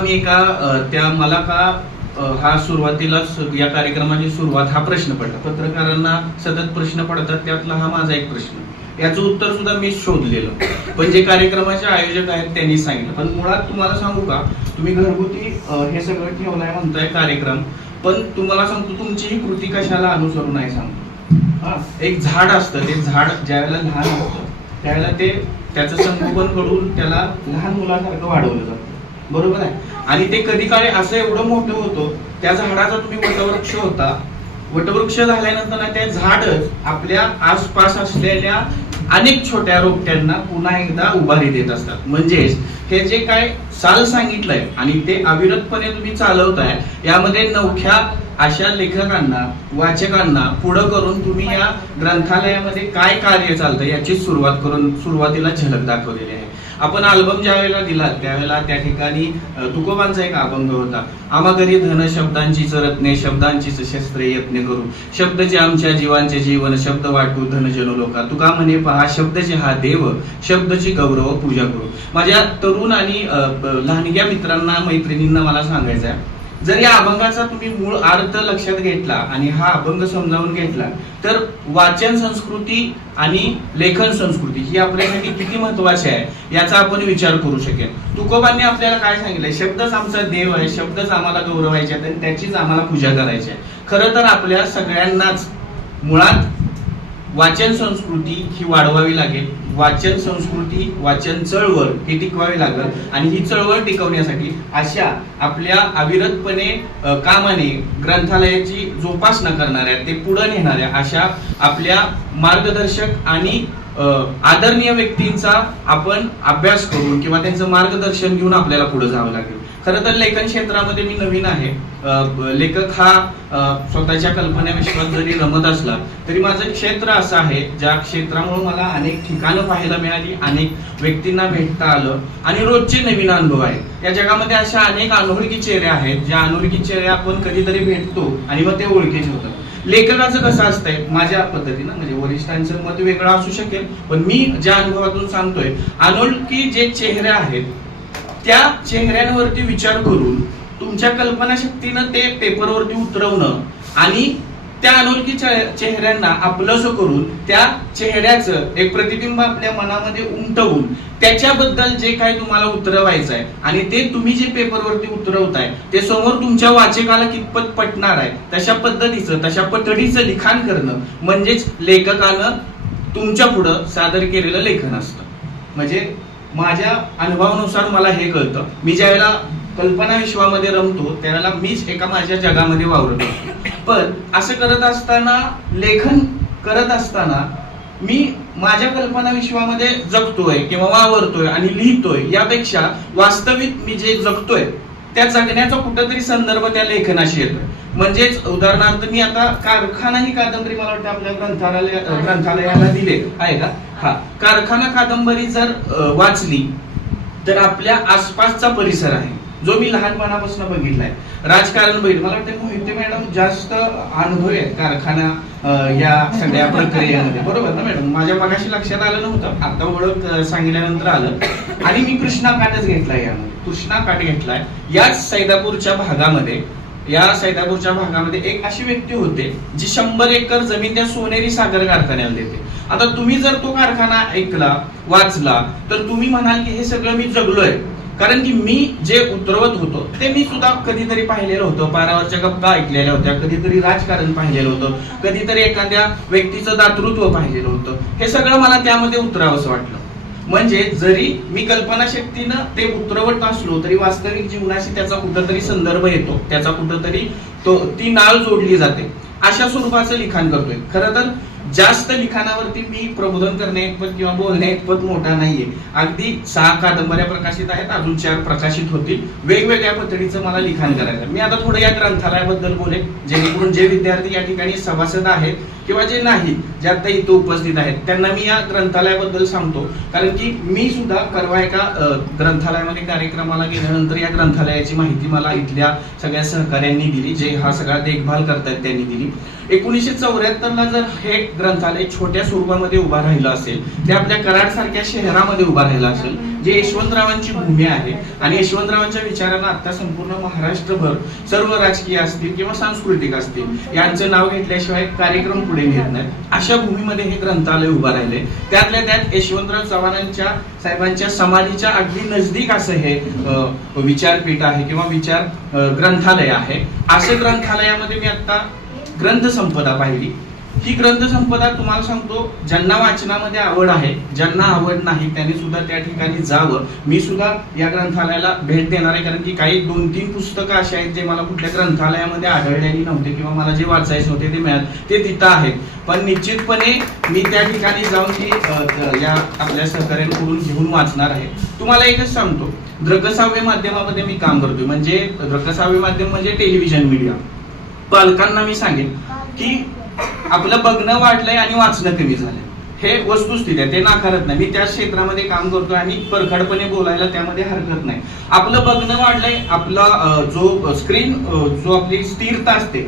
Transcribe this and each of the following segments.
मी एका त्या मला का हा सुरुवातीलाच या कार्यक्रमाची सुरुवात हा प्रश्न पडला. पत्रकारांना सतत प्रश्न पडतात त्यातला हा माझा एक प्रश्न. याचं उत्तर सुद्धा मी शोधलेलं. पण जे कार्यक्रमाचे आयोजक आहेत त्यांनी सांगितलं. पण मुळात तुम्हाला सांगू का तुम्ही घरगुती हे सगळं ठेवलाय म्हणताय कार्यक्रम पण तुम्हाला सांगतो तुमची ही कृती कशाला अनुसरून आहे सांगतो. हा एक झाड असतं ते झाड ज्यावेळेला लहान असतं त्यावेळेला ते त्याचं संगोपन करून त्याला लहान मुलासारखं वाढवलं जातं. बरोबर आहे. आणि ते कधी काळी असं एवढं मोठं होतं त्या झाडाचा तुम्ही वटवृक्ष होता. वटवृक्ष झाल्यानंतर ना ते झाडच आपल्या आसपास असलेल्या अनेक छोट्या रोपट्यांना पुन्हा एकदा उभारी देत असतात. म्हणजेच हे जे काय साल सांगितलंय आणि ते अविरतपणे तुम्ही चालवताय यामध्ये नवख्या अशा लेखकांना वाचकांना पुढं करून तुम्ही या ग्रंथालयामध्ये काय कार्य चालतं याची सुरुवात करून सुरुवातीला झलक दाखवलेली आहे. आपण अल्बम ज्या वेळेला दिला त्यावेळेला त्या ठिकाणी तुकोबांचा एक अभंग होता. आम्हा घरी धन शब्दांची रत्ने शब्दांचीच शस्त्रे यत्ने करू. शब्दचे आमच्या जीवांचे जीवन शब्द वाटू धन जनो लोका. तुका म्हणे पहा शब्दचे हा देव शब्दची गौरव पूजा करू. माझ्या तरुण आणि लहानग्या मित्रांना मैत्रिणींना मला सांगायचं आहे जर या अभंगाचा तुम्ही मूळ अर्थ लक्षात घेतला आणि हा अभंग समजावून घेतला तर वाचन संस्कृती आणि लेखन संस्कृती ही आपल्यासाठी किती महत्वाची आहे याचा आपण विचार करू शकेल. तुकोबांनी आपल्याला काय सांगितलंय? शब्दच आमचा देव आहे शब्दच आम्हाला गौरवायचे आहेत आणि त्याचीच आम्हाला पूजा करायची आहे. खरं तर आपल्या सगळ्यांनाच मुळात वाचन संस्कृती ही वाढवावी लागेल. वाचन संस्कृती वाचन चळवळ ही टिकवावी लागल. आणि ही चळवळ टिकवण्यासाठी अशा आपल्या अविरतपणे कामाने ग्रंथालयाची जोपासना करणाऱ्या ते पुढे नेणाऱ्या अशा आपल्या मार्गदर्शक आणि आदरणीय व्यक्तींचा आपण अभ्यास करून किंवा त्यांचं मार्गदर्शन घेऊन आपल्याला पुढे जावं लागेल. खरं तर लेखन क्षेत्रामध्ये मी नवीन आहे. लेखक हा स्वतःच्या कल्पनेविश्वात जरी रमत असला तरी माझं क्षेत्र असं आहे ज्या क्षेत्रामुळे मला अनेक ठिकाणं पाहायला मिळाली अनेक व्यक्तींना भेटता आलं आणि रोजचे नवीन अनुभव आहेत. या जगामध्ये अशा अनेक अनोळखी चेहरे आहेत ज्या अनोळखी चेहरे आपण कधीतरी भेटतो आणि मग ते ओळखीचे होतात. लेखकाचं कसं असतंय माझ्या पद्धतीनं म्हणजे वरिष्ठांचं मत वेगळं असू शकेल पण मी ज्या अनुभवातून सांगतोय अनोळखी जे चेहरे आहेत त्या चेहऱ्यांवरती विचार करून तुमच्या कल्पनाशक्तीनं ते पेपरवरती उतरवणं आणि त्या अनोळखी चेहऱ्यांना आपलंस करून त्या चेहऱ्याचं एक प्रतिबिंब आपल्या मनामध्ये उमटवून त्याच्याबद्दल जे काही तुम्हाला उतरवायचं आहे आणि ते तुम्ही जे पेपरवरती उतरवताय ते समोर तुमच्या वाचकाला कितपत पटणार आहे तशा पद्धतीचं तशा पठडीचं लिखाण करणं म्हणजेच लेखकानं तुमच्या पुढं सादर केलेलं लेखन असतं. म्हणजे माझ्या अनुभवानुसार मला हे कळतं. मी ज्यावेळेला कल्पना विश्वामध्ये रमतो त्यावेळेला मीच एका माझ्या जगामध्ये वावरत. असतो पण असं करत असताना लेखन करत असताना मी माझ्या कल्पना विश्वामध्ये जगतोय किंवा वावरतोय आणि लिहितोय यापेक्षा वास्तविक मी जे जगतोय त्या जगण्याचा कुठंतरी संदर्भ त्या लेखनाशी येतोय. म्हणजेच उदाहरणार्थ मी आता कारखाना ही कादंबरी मला वाटतं आपल्या ग्रंथालय ग्रंथालयाला दिले. आहे का? हा. कारखाना कादंबरी जर वाचली तर आपल्या आसपासचा परिसर आहे जो मी लहानपणापासून बघितलाय. राजकारण बघितलं. मला वाटतं मोहिते मॅडम जास्त अनुभव आहेत कारखाना या सगळ्या प्रक्रियेमध्ये. बरोबर ना मॅडम? माझ्या मगाशी लक्षात आलं नव्हतं. आता ओळख सांगितल्यानंतर आलं. आणि मी कृष्णा काटच घेतलाय यामध्ये. कृष्णा काट घेतलाय. याच सैदापूरच्या भागामध्ये या सैदापूरच्या भागामध्ये एक अशी व्यक्ती होते जी शंभर एकर जमीन त्या सोनेरी सागर कारखान्याला देते. आता तुम्ही जर तो कारखाना ऐकला वाचला तर तुम्ही म्हणाल की हे सगळं मी जगलोय. कारण की मी जे उतरवत होतो ते मी सुद्धा कधीतरी पाहिलेलं होतं. पारावरच्या गप्पा ऐकलेल्या होत्या कधीतरी राजकारण पाहिलेलं होतं कधीतरी एखाद्या व्यक्तीचं दातृत्व पाहिलेलं होतं. हे सगळं मला त्यामध्ये उतरावंसं वाटलं. म्हणजे जरी मी कल्पनाशक्तीनं ते उतरवत असलो तरी वास्तविक जीवनाशी त्याचा कुठंतरी संदर्भ येतो. त्याचा कुठंतरी तो ती नाळ जोडली जाते. अशा स्वरूपाचं लिखाण करतोय. खरं तर जास्त लिखाणावरती मी प्रबोधन करण्या इतपत किंवा बोलण्या इतपत मोठा नाहीये. अगदी सहा कादंबऱ्या प्रकाशित आहेत अजून चार प्रकाशित होतील. वेगवेगळ्या पद्धतीचं मला लिखाण करायचं मी आता थोडं या ग्रंथालयाबद्दल बोले जेणेकरून जे विद्यार्थी या ठिकाणी सभासद आहेत किंवा जे नाही जे आता इथं उपस्थित आहेत त्यांना मी या ग्रंथालयाबद्दल सांगतो. कारण की मी सुद्धा परवा एका ग्रंथालयामध्ये कार्यक्रमाला गेल्यानंतर या ग्रंथालयाची माहिती मला इथल्या सगळ्या सहकाऱ्यांनी दिली जे हा सगळा देखभाल करतायत त्यांनी दिली. एकोणीसशे चौऱ्याहत्तरला जर हे ग्रंथालय छोट्या स्वरूपामध्ये उभा राहिलं असेल ते आपल्या कराड सारख्या शहरामध्ये उभा राहिलं असेल जे यशवंतरावांची भूमी आहे आणि यशवंतरावांच्या विचारांना आता संपूर्ण महाराष्ट्रभर सर्व राजकीय असतील किंवा सांस्कृतिक असतील यांचं नाव घेतल्याशिवाय कार्यक्रम पुढे नेत नाहीत. अशा भूमीमध्ये हे ग्रंथालय उभं राहिले. त्यातल्या त्यात यशवंतराव चव्हाणांच्या साहेबांच्या समाधीच्या अगदी नजदीक असं हे विचारपीठ आहे किंवा विचार ग्रंथालय आहे. असं ग्रंथालयामध्ये मी आता ग्रंथ संपदा पाहिली. ही ग्रंथसंपदा तुम्हाला सांगतो ज्यांना वाचनामध्ये आवड आहे ज्यांना आवड नाही त्यांनी सुद्धा त्या ठिकाणी जावं. मी सुद्धा या ग्रंथालयाला भेट देणार आहे कारण की काही दोन तीन पुस्तकं अशी आहेत जे मला कुठल्या ग्रंथालयामध्ये आढळलेली नव्हते किंवा मला जे वाचायचे होते ते मिळाले. ते तिथं आहेत. पण निश्चितपणे मी त्या ठिकाणी जाऊन ती या आपल्या सहकार्यांकडून घेऊन वाचणार आहे. तुम्हाला एकच सांगतो द्रकसाव्य माध्यमामध्ये मी काम करतोय. म्हणजे द्रकसाव्य माध्यम म्हणजे टेलिव्हिजन मीडिया. पालकांना मी सांगेन की आपलं बघणं वाढलंय आणि वाचणं कमी झालंय. हे वस्तुस्थिती आहे ते नाकारत नाही. मी त्या क्षेत्रामध्ये काम करतोय आणि परखडपणे बोलायला त्यामध्ये हरकत नाही. आपलं बघणं वाढलंय आपला जो स्क्रीन जो आपली स्थिरता असते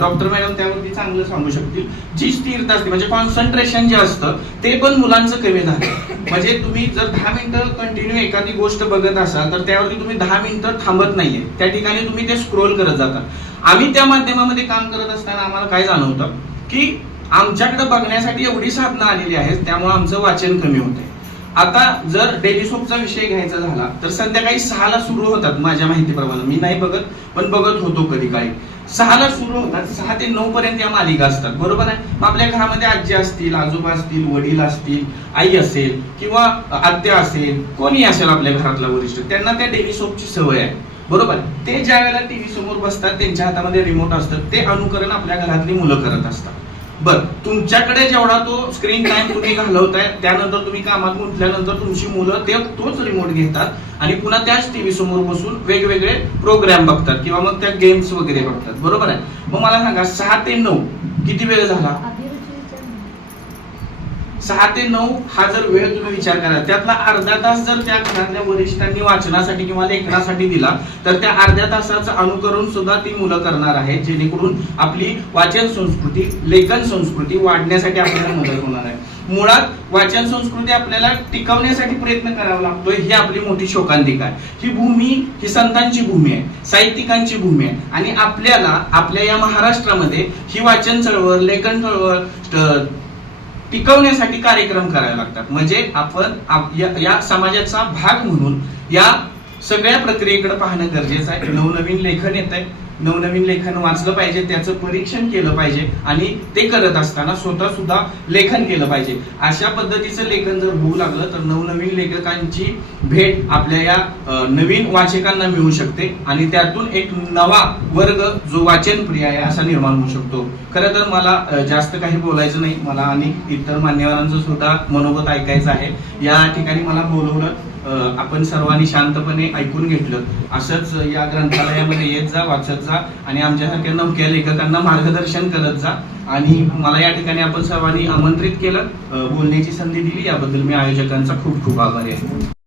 डॉक्टर मॅडम त्यावरती चांगलं सांगू शकतील. जी स्थिरता असते म्हणजे कॉन्सन्ट्रेशन जे असतं ते पण मुलांचं कमी झालं म्हणजे तुम्ही जर दहा मिनिटं कंटिन्यू एखादी गोष्ट बघत असाल तर त्यावरती तुम्ही दहा मिनिटं थांबत नाहीये. त्या ठिकाणी तुम्ही ते स्क्रोल करत जाता. आम्ही त्या माध्यमामध्ये काम करत असताना आम्हाला काय जाणवतं? की आमच्याकडे बघण्यासाठी एवढी साधनं आलेली आहेत त्यामुळे आमचं वाचन कमी होतंय. आता जर डेली सोपचा विषय घ्यायचा झाला तर संध्याकाळी सहाला सुरू होतात माझ्या माहितीप्रमाणे. मी नाही बघत पण बघत होतो कधी काही. सहाला सुरू होतात सहा ते नऊ पर्यंत या मालिका असतात. बरोबर आहे? मग आपल्या घरामध्ये आजी असतील आजोबा असतील वडील असतील आई असेल किंवा आत्या असेल कोणी असेल आपल्या घरातला वरिष्ठ त्यांना त्या डेली सोपची सवय आहे. बरोबर. ते ज्या वेळेला टीव्ही समोर बसतात त्यांच्या हातामध्ये रिमोट असतात ते अनुकरण आपल्या घरातली मुलं करत असतात. बर तुमच्याकडे जेवढा तो स्क्रीन टाइम तुम्ही घालवताय त्यानंतर तुम्ही कामात गुंतल्यानंतर तुमची मुलं ते तोच रिमोट घेतात आणि पुन्हा त्याच टीव्ही समोर बसून वेगवेगळे प्रोग्राम बघतात किंवा मग त्या गेम्स वगैरे बघतात. बरोबर आहे? मग मला सांगा सहा ते नऊ किती वेळ झाला? सहा ते नऊ हा जर वेळ तुम्ही विचार करा. त्यातला अर्धा तास जर त्या घरातल्या वरिष्ठांनी वाचनासाठी किंवा लेखनासाठी दिला तर त्या अर्ध्या तासाचं अनुकरण सुद्धा ती मुलं करणार आहेत जेणेकरून आपली वाचन संस्कृती लेखन संस्कृती वाढण्यासाठी आपल्याला मदत होणार आहे. मुळात वाचन संस्कृती आपल्याला टिकवण्यासाठी प्रयत्न करावा लागतोय ही आपली मोठी शोकांतिका आहे. ही भूमी ही संतांची भूमी आहे साहित्यिकांची भूमी आहे. आणि आपल्याला आपल्या या महाराष्ट्रामध्ये ही वाचन चळवळ लेखन चळवळ टिकवण्यासाठी कार्यक्रम करावे लागतात. म्हणजे आपण या- या समाजाचा भाग म्हणून या सगळ्या प्रक्रियेकडे पाहणं गरजेचं आहे. नवनवीन लेखन येत आहे नवनवीन लेखन वाचलं पाहिजे त्याचं परीक्षण केलं पाहिजे आणि ते करत असताना स्वतः सुद्धा लेखन केलं पाहिजे. अशा पद्धतीचं लेखन जर होऊ लागलं तर नवनवीन लेखकांची भेट आपल्या या नवीन वाचकांना मिळू शकते आणि त्यातून एक नवा वर्ग जो वाचन प्रिय आहे असा निर्माण होऊ शकतो. खरं तर मला जास्त काही बोलायचं नाही. मला आणि इतर मान्यवरांचं सुद्धा मनोगत ऐकायचं आहे. या ठिकाणी मला बोलवलं आपण सर्वांनी शांतपणे ऐकून घेतलं. असंच या ग्रंथालयामध्ये येत जा वाचत जा आणि आमच्यासारख्या नवक्या लेखकांना मार्गदर्शन करत जा. आणि मला या ठिकाणी आपण सर्वांनी आमंत्रित केलं. बोलण्याची संधी दिली. याबद्दल मी आयोजकांचा खूप खूप आभारी आहे.